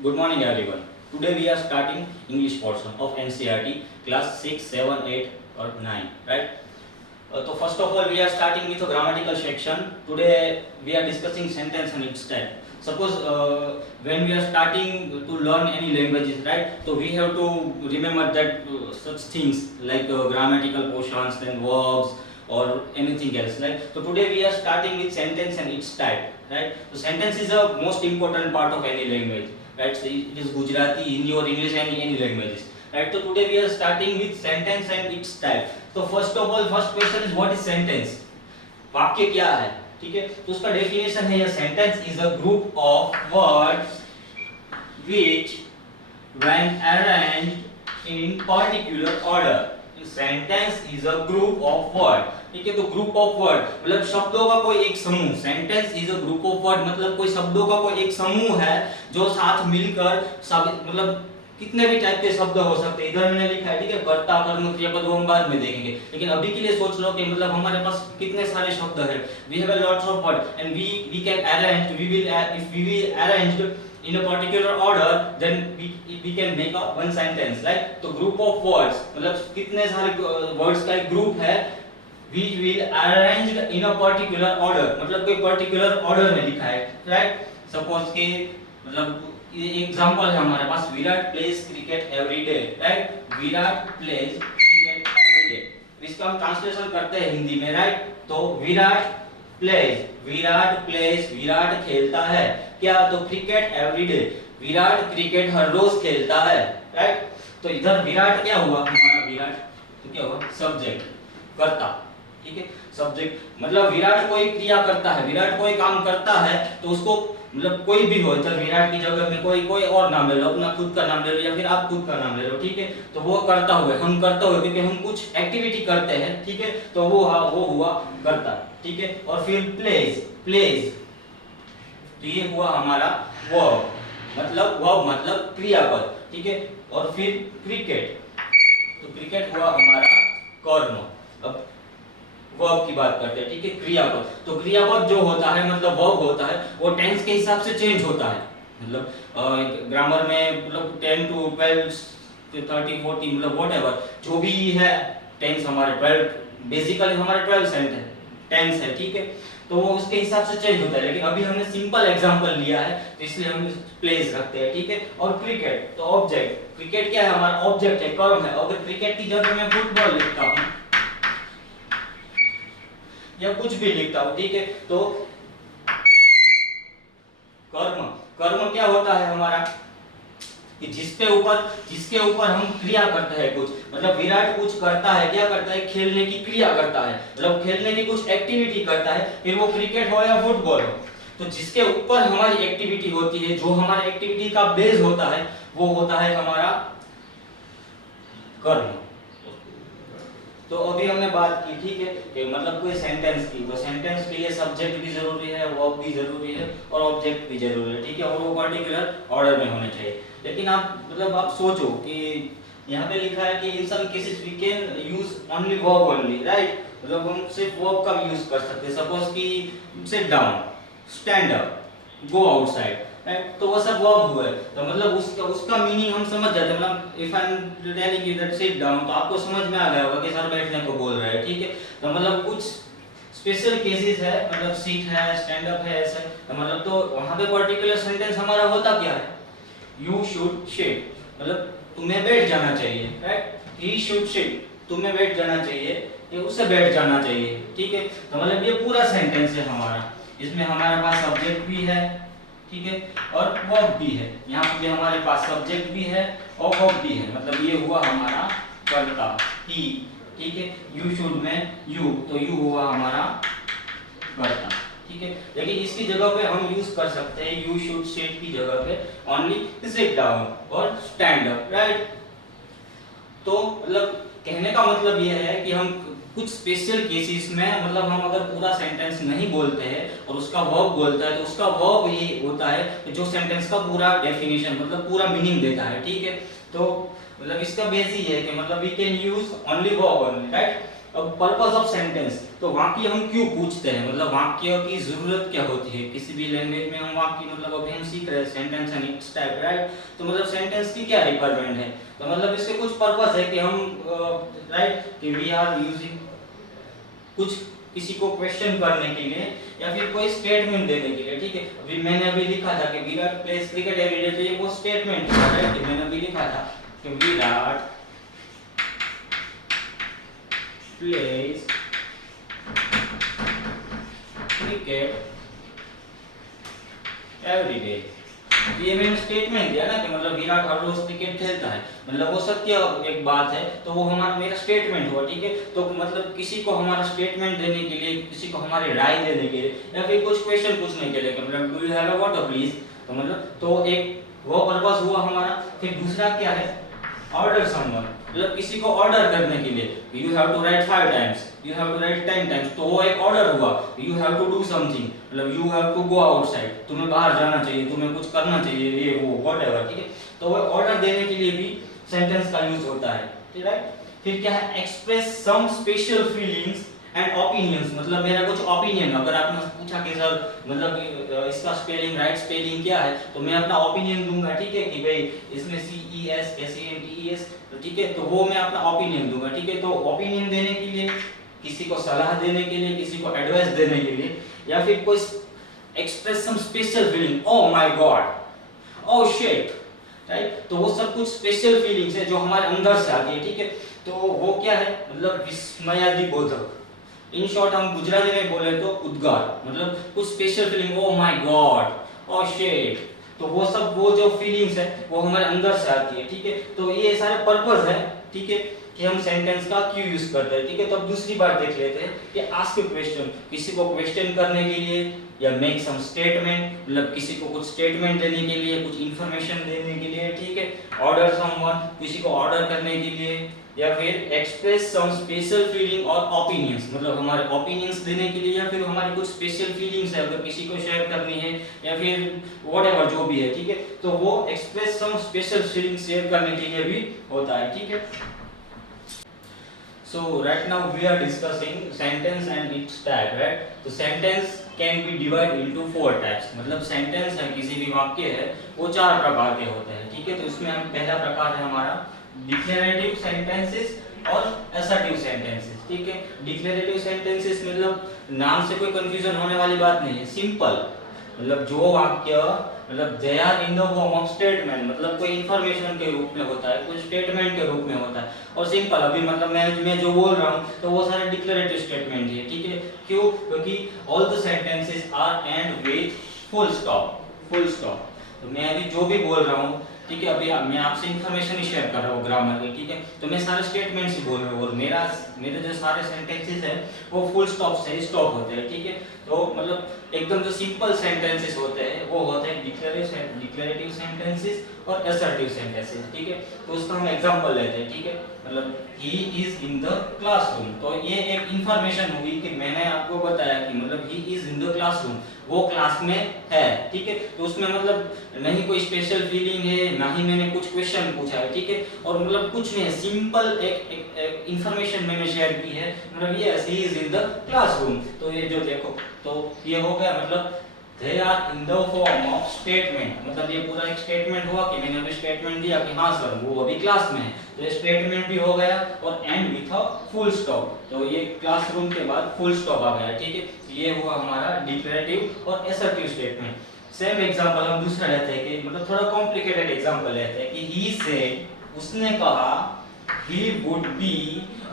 Good morning everyone. Today we are starting English portion of NCERT class 6, 7, 8 or 9, right? So first of all we are starting with a grammatical section. Today we are discussing sentence and its type. Suppose when we are starting to learn any languages, right? So we have to remember that such things like grammatical portions, then verbs or anything else, right? So today we are starting with sentence and its type, right? So sentence is a most important part of any language, right? So it is Gujarati, Hindi or English, any languages, right? So today we are starting with sentence and its type. तो first of all first question is what is sentence, वाक्य क्या है, ठीक है? तो उसका definition है ये sentence is a group of words which when arranged in particular order. Sentence is a group of word, ठीक है? तो ग्रुप ऑफ वर्ड मतलब शब्दों का कोई एक समूह। Sentence is a group of word मतलब कोई शब्दों का कोई एक समूह है जो साथ मिलकर सब मतलब कितने भी टाइप के शब्द हो सकते हैं। इधर मैंने लिखा है, ठीक है, कर्ता कर्म क्रियापद वो हम बाद में देखेंगे, लेकिन अभी के लिए सोच लो कि मतलब हमारे पास कितने सारे शब्द हैं। We have a lots of word and we can arrange, we will if we will arranged in a particular order then we can make a one sentence, right? तो group of words मतलब कितने सारे words का एक group है which will arranged in a particular order मतलब कोई particular order में लिखा है, right? suppose के मतलब ये एग्जांपल है हमारे पास, Virat plays cricket every day, right? Virat plays cricket every day, इसका हम ट्रांसलेशन करते हैं हिंदी में, राइट? तो विराट प्लेज विराट खेलता है क्या? तो cricket every day, Virat cricket हर रोज खेलता है, राइट? तो इधर विराट क्या हुआ हमारा, विराट तो क्या हुआ सब्जेक्ट, कर्ता, ठीक है? सब्जेक्ट मतलब विराट कोई क्रिया करता है, विराट कोई काम करता है तो उसको मतलब कोई भी हो, चल विराट की जगह में कोई और नाम ले लो, अपना खुद का नाम ले लो या फिर आप खुद का नाम ले लो, ठीक है? तो वो करता हुआ, हम करता हुआ क्योंकि हम कुछ एक्टिविटी करते हैं, ठीक है? तो वो हुआ करता, ठीक है? और फिर प्लेज तो ये हुआ हमारा वर्ब मतलब क्रियापद, ठीक है? और फिर क्रिकेट तो क्रिकेट हुआ हमारा कर्म। अब वर्ब की बात करते हैं, ठीक है? क्रियापद तो क्रियापद जो होता है मतलब वर्ब होता है वो टेंस के हिसाब से चेंज होता है। मतलब ग्रामर में मतलब 10 to 12 30 40 मतलब व्हाटएवर जो भी है टेंस हमारे 12 बेसिकली हमारे 12 टेंस है, ठीक है? तो वो उसके हिसाब से चेंज होता है, लेकिन अभी हमने सिंपल एग्जांपल लिया है तो इसलिए हम प्लेस रखते हैं, ठीक है? और क्रिकेट तो ऑब्जेक्ट, क्रिकेट क्या है हमारा ऑब्जेक्ट है, कर्म है। अगर क्रिकेट की जगह मैं फुटबॉल लिखता हूं या कुछ भी लिखता हूं, ठीक है? तो कर्म क्या होता है हमारा कि जिसके ऊपर हम क्रिया करते हैं कुछ, मतलब विराट कुछ करता है, क्या करता है? खेलने की क्रिया करता है, मतलब खेलने की कुछ एक्टिविटी करता है, फिर वो क्रिकेट हो या फुटबॉल हो। तो जिसके ऊपर हमारी एक्टिविटी होती है, जो हमारी एक्टिविटी का बेस होता है वो होता है हमारा कर्म। तो अभी हमने बात की, ठीक है, कि मतलब कोई सेंटेंस की, वो सेंटेंस के लिए सब्जेक्ट भी जरूरी है, वर्ब भी जरूरी है और ऑब्जेक्ट भी जरूरी है, ठीक है? और वो पर्टिकुलर ऑर्डर में होने चाहिए। लेकिन आप मतलब आप सोचो कि यहाँ पे लिखा है कि in some cases we can use only verb only, right? मतलब हम सिर्फ वर्ब का यूज कर सकते हैं। सपोज कि sit down, stand up, go outside, तो वो सब वर्ब हुए, तो मतलब उसका मीनिंग हम समझ जाते हैं। मतलब if I am telling you that sit down तो आपको समझ में आ गया होगा कि सर बैठने को बोल रहे हैं, ठीक है? तो मतलब कुछ स्पेशल केसेस है, मतलब सीट है, स्टैंड अप है, ऐसे तो मतलब तो वहां पे पर्टिकुलर सेंटेंस हमारा होता क्या है? यू शुड सिट मतलब तुम्हें बैठ जाना चाहिए, राइट? ही शुड सिट तुम्हें बैठ जाना चाहिए, ये उसे बैठ जाना चाहिए, ठीक है? तो मतलब ये पूरा सेंटेंस है हमारा, इसमें हमारे पास सब्जेक्ट भी है, ठीक है, और वर्ब भी है। यहाँ पे हमारे पास सब्जेक्ट भी है और वर्ब भी है, मतलब ये हुआ हमारा कर्ता ही, ठीक है? यू शुड में यू, तो यू हुआ हमारा कर्ता, ठीक है? लेकिन इसकी जगह पे हम यूज कर सकते हैं यू शुड सिट की जगह पे ओनली सिट डाउन और स्टैंड अप, राइट? तो मतलब कहने का मतलब ये है कि हम कुछ स्पेशल केसेस में मतलब हम अगर पूरा सेंटेंस नहीं बोलते हैं और उसका वर्ब बोलता है तो उसका वर्ब ये होता है जो सेंटेंस का पूरा डेफिनेशन मतलब पूरा मीनिंग देता है, ठीक है? तो मतलब इसका बेस ही है कि मतलब we can use only verb only, right? अब पर्पस ऑफ सेंटेंस, तो वाक्य हम क्यों पूछते हैं, मतलब वाक्य की जरूरत क्या होती है किसी भी लैंग्वेज में। हम वाक्य मतलब अभी हम सीख रहे हैं sentence and it's type, right. तो मतलब सेंटेंस की क्या रिक्वायरमेंट है, तो मतलब इसके कुछ पर्पस है कि हम राइट कि वी आर यूजिंग कुछ किसी को क्वेश्चन करने के लिए या फिर कोई स्टेटमेंट देने के लिए, ठीक है। अभी मैंने अभी लिखा था कि Virat plays cricket every day, तो ये वो स्टेटमेंट है, राइट, कि मैंने अभी लिखा था कि Virat plays cricket every day. ये मैंने स्टेटमेंट दिया ना कि मतलब विराट हर रोज क्रिकेट खेलता है, मतलब वो सत्य एक बात है, तो वो हमारा मेरा स्टेटमेंट हुआ, ठीक है। तो मतलब किसी को हमारा स्टेटमेंट देने के लिए, किसी को हमारी राय देने के लिए या फिर कुछ क्वेश्चन पूछने के लिए कि मतलब do you have a water please, तो मतलब तो एक वो पर्पस हुआ हमारा। फिर दूसरा क्या है, ऑर्डर समवन, मतलब किसी को ऑर्डर करने के लिए you have to write 5 times, you have to write 10 times, तो वो एक ऑर्डर हुआ। You have to do something, मतलब you have to go outside, तुम्हें बाहर जाना चाहिए, तुम्हें कुछ करना चाहिए, ये वो व्हाटएवर, ठीक है। तो वो ऑर्डर देने के लिए भी सेंटेंस का यूज होता है, ठीक है। फिर क्या है, express some special feelings and opinions, मतलब मेरा कुछ ओपिनियन, अगर आपने पूछा कि सर मतलब इसका स्पेलिंग राइट स्पेलिंग क्या है, तो मैं अपना ओपिनियन दूंगा, ठीक है, कि भाई इसमें CESSENTES, तो ठीक है, तो वो मैं अपना ओपिनियन दूंगा, ठीक है। तो ओपिनियन देने के लिए, किसी को सलाह देने के लिए, किसी को एडवाइस देने के लिए, या फिर कोई express some special feeling, oh my god, oh shit, right, तो वो सब कुछ स्पेशल फीलिंग्स है जो हमारे अंदर से आती है, ठीक है। तो वो क्या है, मतलब विस्मयादिबोधक, इन शॉर्ट हम गुजराती में बोले तो उद्गार, मतलब कुछ special feeling, oh my god, oh shit, तो वो सब वो जो फीलिंग्स है वो हमारे अंदर से आती है, ठीक है। तो ये सारे पर्पस है, ठीक है, कि हम सेंटेंस का क्यों यूज करते हैं, ठीक है। तो अब दूसरी बात देख लेते हैं कि आस्क क्वेश्चन, किसी को क्वेश्चन करने के लिए, या मेक सम स्टेटमेंट, मतलब किसी को कुछ स्टेटमेंट देने के लिए, कुछ इंफॉर्मेशन देने के लिए, ठीक है। ऑर्डर समवन, किसी को ऑर्डर करने के लिए, या फिर एक्सप्रेस सम स्पेशल फीलिंग और ओपिनियंस, मतलब हमारे ओपिनियंस देने के लिए, या फिर हमारी कुछ स्पेशल फीलिंग्स है अगर किसी को शेयर करनी है, या फिर व्हाटएवर जो भी है, ठीक है। तो वो express some special feelings share करने के लिए भी होता है, ठीक है। So right now we are discussing sentence and its type, right? तो sentence can be divided into 4 types, मतलब sentence है किसी भी वाक्य है वो 4 प्रकार के होते हैं, ठीक है। तो इसमें हम पहला प्रकार है हमारा डिक्लेरेटिव सेंटेंसेस और असर्टिव सेंटेंसेस, ठीक है। डिक्लेरेटिव सेंटेंसेस मतलब नाम से कोई कंफ्यूजन होने वाली बात नहीं है, सिंपल, मतलब जो वाक्य मतलब they are in the form of statement, मतलब कोई इंफॉर्मेशन के रूप में होता है, कोई स्टेटमेंट के रूप में होता है, और सिंपल, अभी मतलब मैं जो बोल रहा हूँ तो वो सारे डिक्लेरेटिव स्टेटमेंट है, ठीक है। क्यों, क्योंकि all the sentences are end with full stop, full stop. तो मैं अभी जो भी बोल रहा हूँ, ठीक है, अभी मैं आपसे इंफॉर्मेशन ही शेयर कर रहा हूँ ग्रामर की, ठीक है, तो मैं सारे स्टेटमेंट्स ही बोल रहा हूँ, और मेरे जो सारे सेंटेंसेस हैं वो फुल स्टॉप से स्टॉप होते हैं, ठीक है। तो मतलब एकदम जो सिंपल सेंटेंसेस होते हैं वो होते हैं डिक्लेरेटिव सेंटेंसेस और असर्टिव सेंटेंसेस, ठीक है। तो उसका हम एग्जांपल लेते हैं, ठीक है, मतलब ही इज इन द क्लासरूम, तो ये एक इंफॉर्मेशन हुई कि मैंने आपको बताया कि मतलब ही इज इन द क्लासरूम, वो क्लास में है, ठीक है। तो उसमें मतलब नहीं कोई स्पेशल फीलिंग है, ना ही मैंने कुछ क्वेश्चन पूछा है, ठीक है, और मतलब कुछ नहीं है, सिंपल एक इंफॉर्मेशन मैंने शेयर की है, मतलब yes he is in the classroom. तो ये जो देखो, तो ये हो गया, मतलब they are in the form of statement, मतलब ये पूरा एक स्टेटमेंट हुआ कि मैंने अभी स्टेटमेंट दिया कि हाँ सर वो अभी क्लास में है, तो ये स्टेटमेंट भी हो गया, और and with a full stop, तो ये क्लासरूम के बाद फुल स्टॉप आ गया, ठीक है। ये हुआ हमारा डिक्लेरेटिव और असर्टिव स्टेटमेंट। सेम एग्जांपल हम दूसरा लेते हैं कि मतलब थोड़ा कॉम्प्लिकेटेड एग्जांपल लेते हैं कि ही सेड, उसने कहा, ही वुड बी,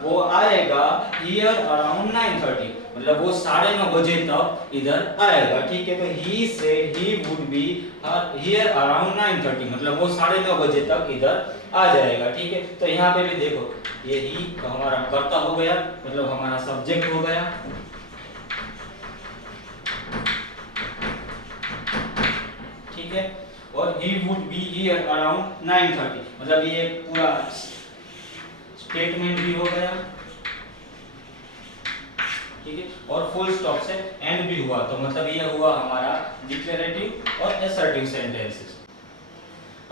वो आएगा हियर अराउंड 9:30, मतलब वो 9:30 बजे तक इधर आएगा, ठीक है। तो he said he would be here around 9:30, मतलब वो 9:30 बजे तक इधर आ जाएगा, ठीक है। तो यहाँ पे भी देखो, ये ही हमारा कर्ता हो गया, मतलब हमारा सब्जेक्ट हो गया, ठीक है, और he would be here around 9:30, मतलब ये पूरा स्टेटमेंट भी हो गया, ठीक है, और फुल स्टॉप से एंड भी हुआ, तो मतलब ये हुआ हमारा डिक्लेरेटिव और असर्टिव सेंटेंसेस।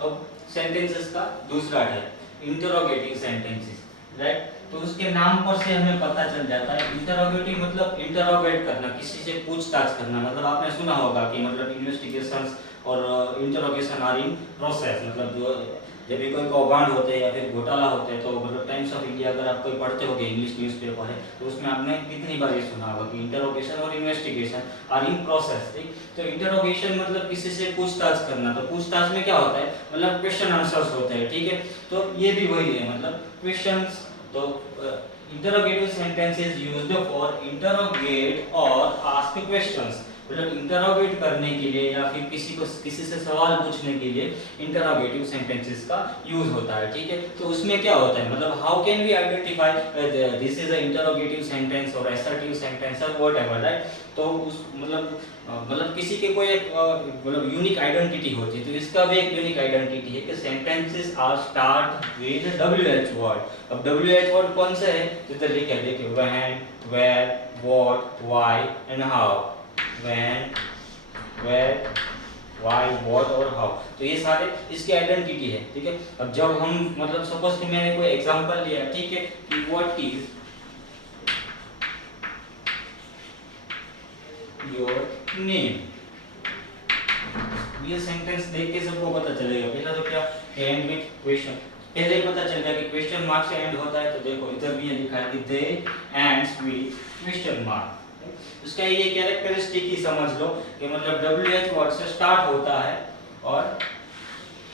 अब सेंटेंसेस का दूसरा टाइप इंटरोगेटिव सेंटेंसेस, राइट। तो उसके नाम पर से हमें पता चल जाता है। इंटरोगेटिव मतलब इंटरोगेट करना, किसी से पूछताछ करना। मतलब आपने सुना होगा कि मतलब इन्वेस्टिगेशंस और इंटरोगेशन आर इन प्रोसेस। मतलब जो जब भी कोई कौभांड होते हैं या फिर घोटाला होते हैं, तो मतलब टाइम्स ऑफ इंडिया अगर आप कोई पढ़ते होगे, इंग्लिश न्यूज़पेपर है, तो उसमें आपने कितनी बार ये सुना होगा कि इंटरोगेशन और इन्वेस्टिगेशन आर इन प्रोसेस। ठीक, तो इंटरोगेशन मतलब किसी से पूछताछ करना। तो पूछताछ में क्या होता है, मतलब क्वेश्चन आंसर्स होते हैं। ठीक है, तो ये भी वही है, मतलब क्वेश्चंस। तो interrogative sentence is used for interrogate और आस्क क्वेश्चंस। मतलब इंटरोगेट करने के लिए या फिर किसी से सवाल पूछने के लिए इंटरोगेटिव सेंटेंसेस का यूज होता है। ठीक है, तो उसमें क्या होता है, मतलब how can we identify this is a interrogative sentence और असर्टिव सेंटेंस और व्हाटएवर, राइट। तो उस मतलब किसी के कोई एक मतलब यूनिक आइडेंटिटी होती है, तो इसका भी एक यूनिक आइडेंटिटी है कि sentences are start with WH word. अब WH वर्ड कौन से है, तो इधर लिखा है, देखिए, when, where, what, why and how. When, where, why, what और हाउ, तो ये सारे इसकी आइडेंटिटी है। ठीक है, अब जब हम मतलब सपोज कि मैंने कोई एग्जांपल लिया, ठीक है, कि व्हाट इज योर नेम। ये सेंटेंस देख के सबको पता चलेगा। पहला तो क्या, एंड विद क्वेश्चन, पहले ही पता चल गया कि क्वेश्चन मार्क से एंड होता है। तो देखो इधर भी ये लिखा है कि दे एंड्स विद क्वेश्चन मार्क। उसका ये कैरेक्टरिस्टिक ही समझ लो कि मतलब WH वर्ड से स्टार्ट होता है और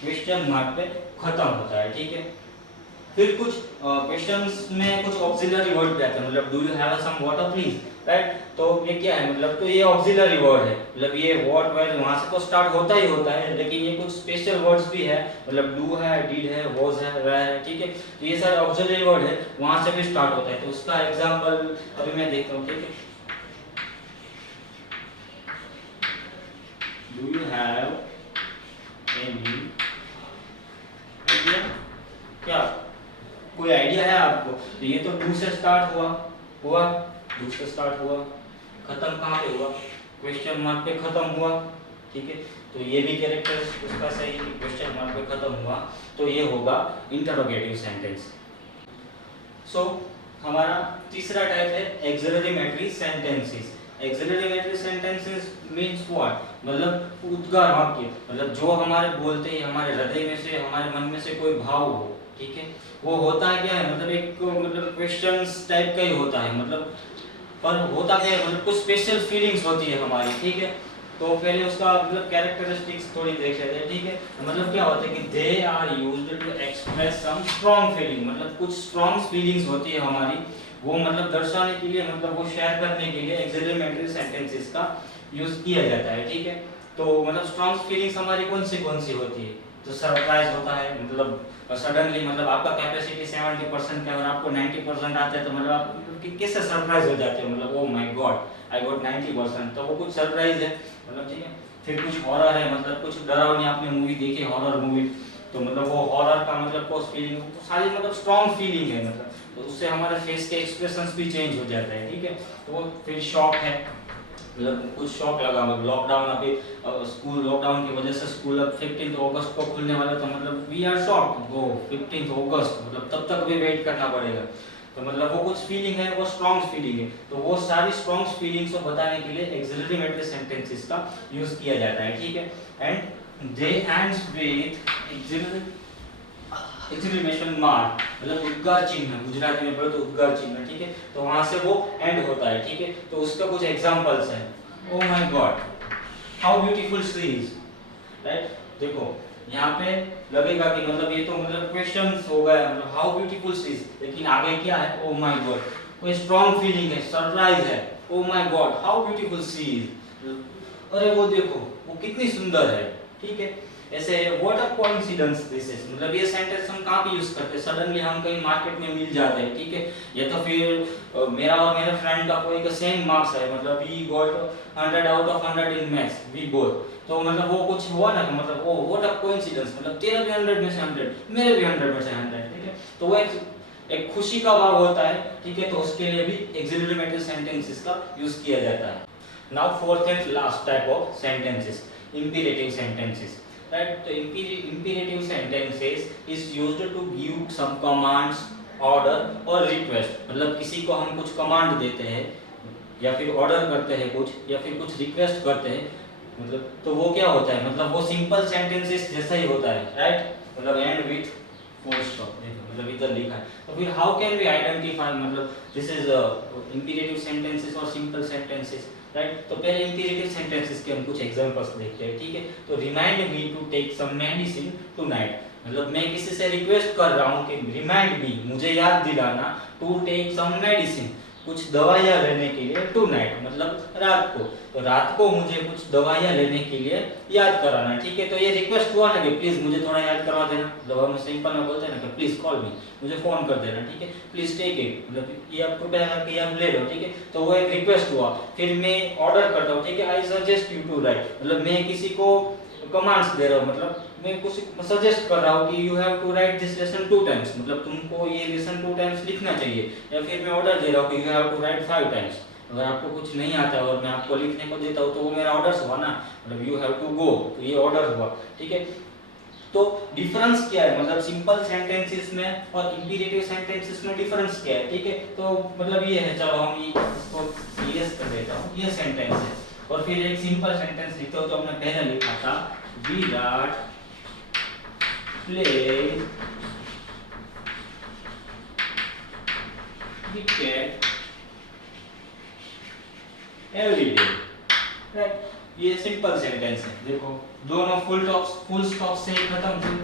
क्वेश्चन मार्क पे खत्म होता है। ठीक है, फिर कुछ क्वेश्चंस में कुछ ऑक्सिलरी वर्ड भी आते हैं, मतलब do you have some water please, right. तो ये क्या है, मतलब तो ये ऑक्सिलरी वर्ड है, मतलब ये व्हाट, वेयर, वहां से तो स्टार्ट होता ही होता है, लेकिन ये कुछ स्पेशल वर्ड्स भी है, मतलब डू है, डिड है, वाज है, वेयर है। ठीक है, तो ये सारे ऑक्सिलरी वर्ड है, वहां से भी स्टार्ट होता है। तो उसका एग्जांपल अभी मैं देखता हूं। ठीक है, do you have any idea, क्या कोई आइडिया है आपको। तो ये तो डू से स्टार्ट हुआ, डू से स्टार्ट हुआ, खत्म कहाँ पे हुआ, क्वेश्चन मार्क पे खत्म हुआ। ठीक है, तो ये भी कैरेक्टर उसका सही है कि क्वेश्चन मार्क पे खत्म हुआ, तो ये होगा इंटरोगेटिव सेंटेंस। सो हमारा तीसरा टाइप है एक्सिलरेटरी सेंटेंसेस। एक्सिलरेटरी सेंटेंसेस मींस व्हाट, मतलब उद्गार वाक्य, मतलब जो हमारे बोलते हैं हमारे हृदय में से, हमारे मन में से कोई भाव हो। ठीक है, वो होता है क्या है, मतलब एक मतलब क्वेश्चंस टाइप का ही होता है, मतलब पर होता क्या है, मतलब कुछ स्पेशल फीलिंग्स होती है हमारी। ठीक है, तो पहले उसका मतलब कैरेक्टरिस्टिक्स थोड़ी देख लेते हैं। ठीक है, मतलब क्या होता है कि they are used to express some strong feeling, मतलब कुछ स्ट्रॉन्ग फीलिंग्स होती है हमारी, वो मतलब दर्शाने के लिए, मतलब वो शेयर करने के लिए एक्सिलरेटरी सेंटेंसेस का यूज किया जाता है। ठीक है, तो मतलब स्ट्रॉन्ग फीलिंग्स हमारी कौन सी होती है, तो सरप्राइज होता है, मतलब सडनली, मतलब आपका कैपेसिटी 70% है और आपको 90% आता है, तो मतलब आप किससे सरप्राइज हो जाते हो, मतलब oh my God I got 90%, तो वो कुछ सरप्राइज है, मतलब। ठीक है, फिर कुछ हॉरर है, मतलब कुछ डरावनी आपने मूवी देखी, हॉरर मूवी, तो मतलब वो हॉरर का मतलब कोई फीलिंग, तो सारी मतलब स्ट्रॉन्ग फीलिंग है, मतलब तो उससे हमारे फेस के एक्सप्रेशंस भी चेंज हो जाता है। ठीक है, तो वो फिर शॉक है, मतलब कुछ शॉक लगा, मतलब लॉकडाउन, अभी स्कूल लॉकडाउन की वजह से स्कूल अब 15 अगस्त को खुलने वाला, तो मतलब वी आर शॉक्ड, वो 15 अगस्त, मतलब तब तक भी वेट करना पड़ेगा। तो मतलब वो कुछ फीलिंग है, वो स्ट्रॉन्ग फीलिंग है, तो वो सारी स्ट्रॉन्ग फीलिंग्स को बताने के लिए एक्सिलरेटरी सेंटेंसेस का यूज किया जाता है। ठीक है, and they ends with exclamation mark, मतलब उद्गार चिन्ह, गुजराती में बोले तो उद्गार चिन्ह। ठीक है, तो वहां से वो एंड होता है। ठीक है, तो उसका कुछ एग्जांपल्स हैं। Oh my God how beautiful she is, right. देखो यहाँ पे लगेगा कि मतलब ये तो मतलब क्वेश्चंस हो गया, मतलब हाउ ब्यूटीफुल शी इज, लेकिन आगे क्या है, ओ माय गॉड, कोई स्ट्रॉन्ग फीलिंग है, सरप्राइज है, oh my God how beautiful she is, अरे वो देखो वो कितनी सुंदर है। ठीक है, ऐसे what a coincidence this is, मतलब ये सेंटेंस हम कहाँ पे यूज करते हैं, सडनली हम कहीं मार्केट में मिल जाते हैं। ठीक है, या तो फिर मेरा और मेरे फ्रेंड का कोई का सेम मार्क्स है, मतलब we got 100 out of 100 in maths we both, तो मतलब वो कुछ हुआ ना, मतलब ओ व्हाट अ कोइंसिडेंस, मतलब तेरा भी 100 में से 100, मेरे भी 100 में से 100। ठीक है, तो वो एक खुशी का भाव होता है। ठीक है, तो उसके लिए भी एक्सिलरेटरी सेंटेंसेस का यूज किया जाता है। Now fourth and last type of sentences, imperative sentences, right। तो imperative sentences is used to give some commands order और रिक्वेस्ट, मतलब किसी को हम कुछ कमांड देते हैं या फिर ऑर्डर करते हैं कुछ या फिर कुछ रिक्वेस्ट करते हैं, मतलब तो वो क्या होता है, मतलब वो सिंपल सेंटेंसेस जैसा ही होता है, राइट, मतलब एंड विथ फुल स्टॉप, मतलब इधर लिखा है। तो फिर हाउ कैन वी आइडेंटिफाई, मतलब दिस इज इंपीरेटिव सेंटेंसेस और सिंपल सेंटेंसेस, राइट। तो पहले इंपीरेटिव सेंटेंसेस के हम कुछ एग्जांपल्स देखते हैं, ठीक है। तो remind me to take some medicine tonight, मतलब मैं किसी से रिक्वेस्ट कर रहा हूँ कि रिमाइंड मी, मुझे याद दिलाना, टू टेक सम मेडिसिन, कुछ दवाइयाँ लेने के लिए, टुनाइट मतलब रात को, तो रात को मुझे कुछ दवाइयाँ लेने के लिए याद कराना, ठीक है। तो ये रिक्वेस्ट हुआ ना कि प्लीज मुझे थोड़ा याद करवा देना, मतलब हम सिंपल में बोलते हैं ना कि प्लीज कॉल मी, मुझे फोन कर देना, ठीक है, प्लीज टेक इट, मतलब ये आप कृपया करके आप ले लो, ठीक है। तो वो एक रिक्वेस्ट हुआ। फिर मैं ऑर्डर करता हूँ, ठीक है, I suggest you to write, मतलब मैं किसी को कमांड्स दे रहा हूँ, मतलब मैं कुछ सजेस्ट कर रहा हूँ कि you have to write this lesson 2 times, मतलब तुमको ये लेसन 2 टाइम्स लिखना चाहिए। या फिर मैं ऑर्डर दे रहा हूँ कि you have to write 5 times, अगर आपको कुछ नहीं आता और मैं आपको लिखने को देता हूँ तो वो मेरा ऑर्डर हुआ ना, मतलब यू हैव टू गो, तो ये ऑर्डर हुआ, ठीक है। तो डिफरेंस क्या है, मतलब सिंपल सेंटेंसेस में और इंपीरेटिव सेंटेंसेस में डिफरेंस क्या है, ठीक है। तो मतलब ये है, चलो हम ये इसको सीरियस कर देता हूँ, ये सेंटेंस है और फिर एक सिंपल सेंटेंस लिखता हूँ, तो हमने पहले लिखा था Virat play cricket every day, right. ये सिंपल सेंटेंस है, देखो दोनों फुल स्टॉप से खत्म हुए,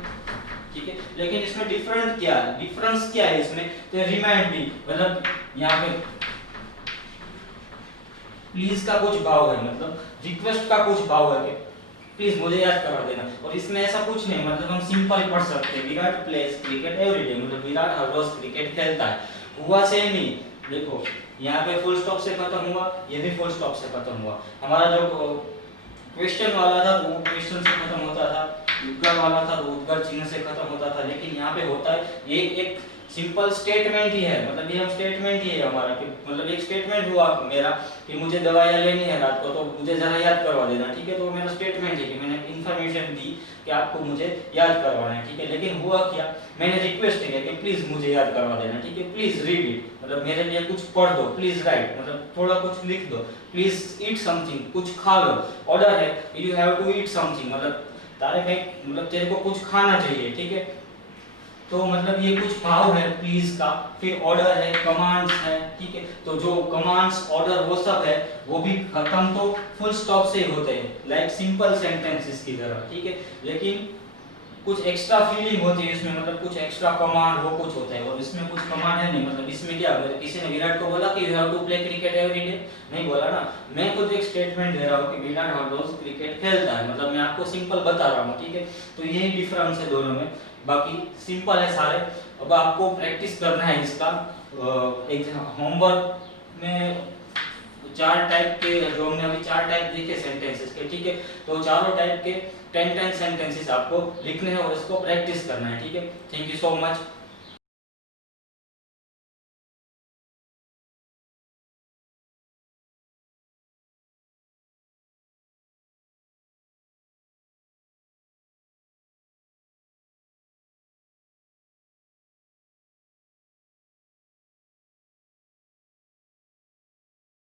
ठीक है। लेकिन इसमें डिफरेंस क्या है इसमें, तो रिमाइंड मी, मतलब यहाँ पे प्लीज का कुछ भाव है, मतलब रिक्वेस्ट का कुछ भाव है कि प्लीज मुझे याद करवा देना, और इसमें ऐसा कुछ नहीं, मतलब हम सिंपल पढ़ सकते हैं Virat plays cricket every day, मतलब विराट हर रोज क्रिकेट खेलता है, हुआ सेम ही, देखो यहाँ पे फुल स्टॉप से खत्म हुआ, ये भी फुल स्टॉप से खत्म हुआ। हमारा जो क्वेश्चन वाला था वो क्वेश्चन से खत्म होता था, उद्गार वाला था तो उद्गार चिन्ह से खत्म होता था, लेकिन यहाँ पे होता है ये एक सिंपल स्टेटमेंट ही है, मतलब ये हम स्टेटमेंट ही है हमारा कि मतलब एक स्टेटमेंट हुआ मेरा कि मुझे दवाइयाँ लेनी है रात को, तो मुझे जरा याद करवा देना, ठीक है। तो मेरा स्टेटमेंट है कि मैंने इन्फॉर्मेशन दी कि आपको मुझे याद करवाना है, ठीक है। लेकिन हुआ क्या, मैंने रिक्वेस्ट किया कि प्लीज मुझे याद करवा देना, ठीक है, प्लीज रीड इट, मतलब मेरे लिए कुछ पढ़ दो, प्लीज राइट, मतलब थोड़ा कुछ लिख दो, प्लीज ईट समथिंग, कुछ खा लो, ऑर्डर है you have to eat something, मतलब तारे भाई मतलब तेरे को कुछ खाना चाहिए, ठीक है। तो मतलब ये कुछ भाव है प्लीज का, फिर ऑर्डर है, कमांड्स है, ठीक है। तो जो कमांड्स ऑर्डर वो सब है वो भी खत्म तो फुल स्टॉप से ही होते हैं, लाइक सिंपल सेंटेंसेस की तरह, ठीक है। लेकिन कुछ एक्स्ट्रा फीलिंग होती है इसमें, मतलब कुछ एक्स्ट्रा कमांड वो कुछ होता है, और इसमें कुछ कमांड है नहीं, मतलब इसमें क्या, किसी ने विराट को बोला कि you have to play cricket every day, नहीं बोला ना, मैं खुद एक स्टेटमेंट दे रहा हूँ कि विराट हर रोज क्रिकेट खेलता है, मतलब मैं आपको सिंपल बता रहा हूँ, ठीक है। तो यही डिफरेंस है दोनों में, बाकी सिंपल है सारे। अब आपको प्रैक्टिस करना है इसका, एक होमवर्क में 4 टाइप के, जो हमने अभी 4 टाइप देखे सेंटेंसेस के, ठीक है। तो चारों टाइप के 10 सेंटेंसेस आपको लिखने हैं और इसको प्रैक्टिस करना है, ठीक है। Thank you so much.